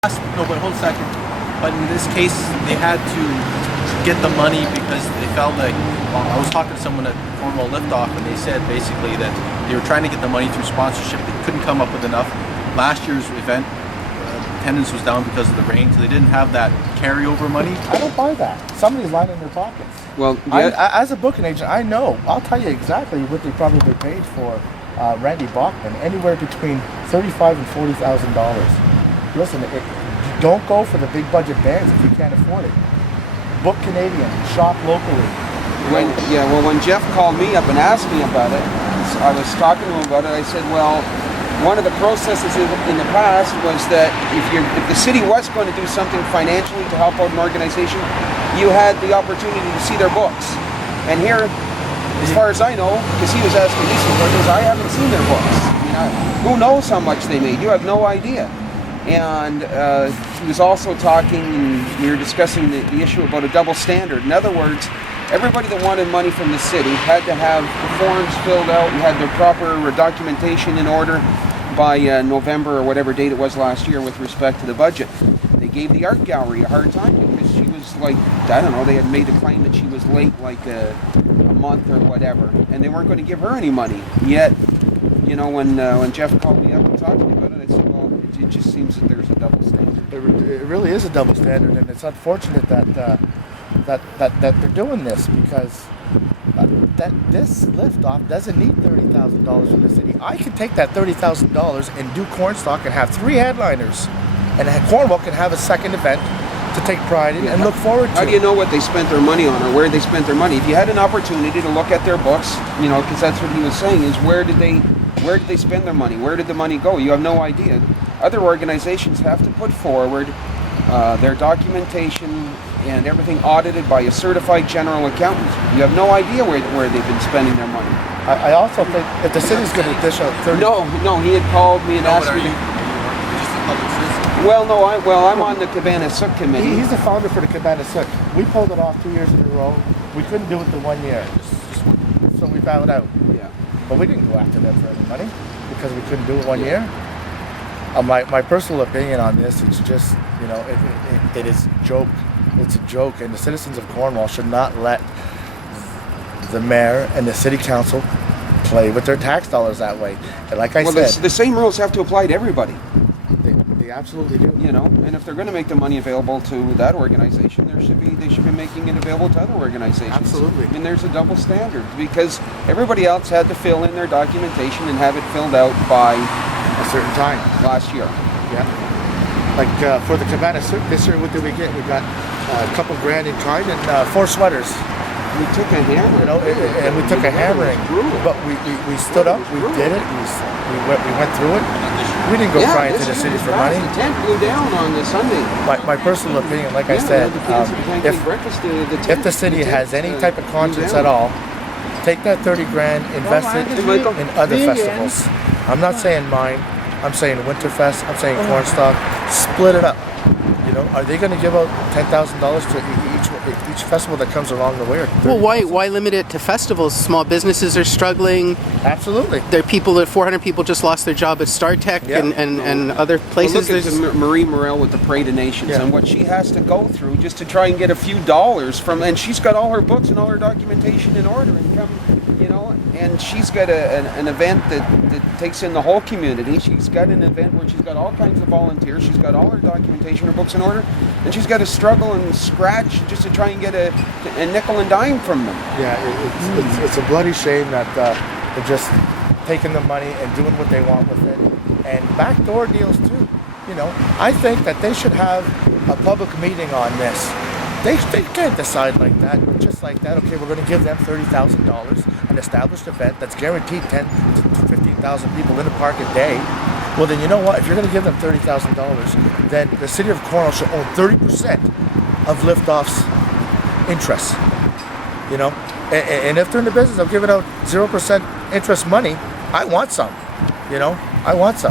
No, but hold a second. But in this case, they had to get the money because they felt like, well, I was talking to someone at Cornwall Liftoff, and they said basically that they were trying to get the money through sponsorship. They couldn't come up with enough. Last year's event, attendance was down because of the rain, so they didn't have that carryover money. I don't buy that. Somebody's lining their pockets. Well, as a booking agent, I know. I'll tell you exactly what they probably paid for Randy Bachman, anywhere between $35,000 and $40,000. Listen, don't go for the big budget bands if you can't afford it. Book Canadian, shop locally. When Jeff called me up and asked me about it, I was talking to him about it. I said, well, one of the processes in the past was that if the city was going to do something financially to help out an organization, you had the opportunity to see their books. And here, as far as I know, because he was asking me some questions, I haven't seen their books. Who knows how much they made? You have no idea. And he was also talking, and we were discussing the issue about a double standard. In other words, everybody that wanted money from the city had to have the forms filled out and had their proper documentation in order by November or whatever date it was last year with respect to the budget. They gave the art gallery a hard time because she was like, I don't know, they had made a claim that she was late like a month or whatever, and they weren't going to give her any money. Yet, when Jeff called me up and talked to me about it, I said, well, it just seems that there's a double standard. It really is a double standard, and it's unfortunate that they're doing this because that this liftoff doesn't need $30,000 from the city. I could take that $30,000 and do Cornstalk and have 3 headliners, and Cornwall can have a second event to take pride in and look forward to. How do you know what they spent their money on or where they spent their money? If you had an opportunity to look at their books, because that's what he was saying, is where did they spend their money? Where did the money go? You have no idea. Other organizations have to put forward their documentation and everything audited by a certified general accountant. You have no idea where they've been spending their money. I also think if the city's going to dish out 30... No, he had called me and asked me to... I'm on the Cabana Sook committee. He's the founder for the Cabana Sook. We pulled it off 2 years in a row. We couldn't do it the 1 year, so we bowed out. Yeah. But we didn't go after them for any money because we couldn't do it 1 year. My personal opinion on this is just, it is a joke. It's a joke, and the citizens of Cornwall should not let the mayor and the city council play with their tax dollars that way. And like I said, the same rules have to apply to everybody. They absolutely do. And if they're going to make the money available to that organization, they should be making it available to other organizations. Absolutely. And there's a double standard because everybody else had to fill in their documentation and have it filled out by a certain time last year. Yeah. Like for the Cabana Souk this year, what did we get? We got a couple grand in kind and 4 sweaters. We took a hammer. And we took a hammering. But we stood up, we did it, we went through it. We didn't go crying to the city for money. The tent blew down on the Sunday. My personal opinion, like I said, if the city has any type of conscience at all, take that 30 grand, invest it in other festivals. I'm not saying mine. I'm saying Winterfest. I'm saying Cornstalk. Split it up. Are they going to give out $10,000 to each festival that comes along the way? Well, why limit it to festivals? Small businesses are struggling. Absolutely. There are people, 400 people just lost their job at StarTech and other places. Well, look at Marie Morell with the Parade of Nations and what she has to go through just to try and get a few dollars from, and she's got all her books and all her documentation in order and come, and she's got an event that takes in the whole community. She's got an event where she's got all kinds of volunteers. She's got all her documentation, her books in order, and she's got to struggle and scratch just to try and get a nickel and dime from them. Yeah, it's a bloody shame that they're just taking the money and doing what they want with it, and backdoor deals too. I think that they should have a public meeting on this. They can't decide like that, just like that. Okay, we're going to give them $30,000, an established event that's guaranteed 10 to 15,000 people in the park a day. Well, then you know what? If you're going to give them $30,000, then the city of Cornwall should own 30% of Liftoff's interest. And if they're in the business of giving out 0% interest money, I want some. I want some.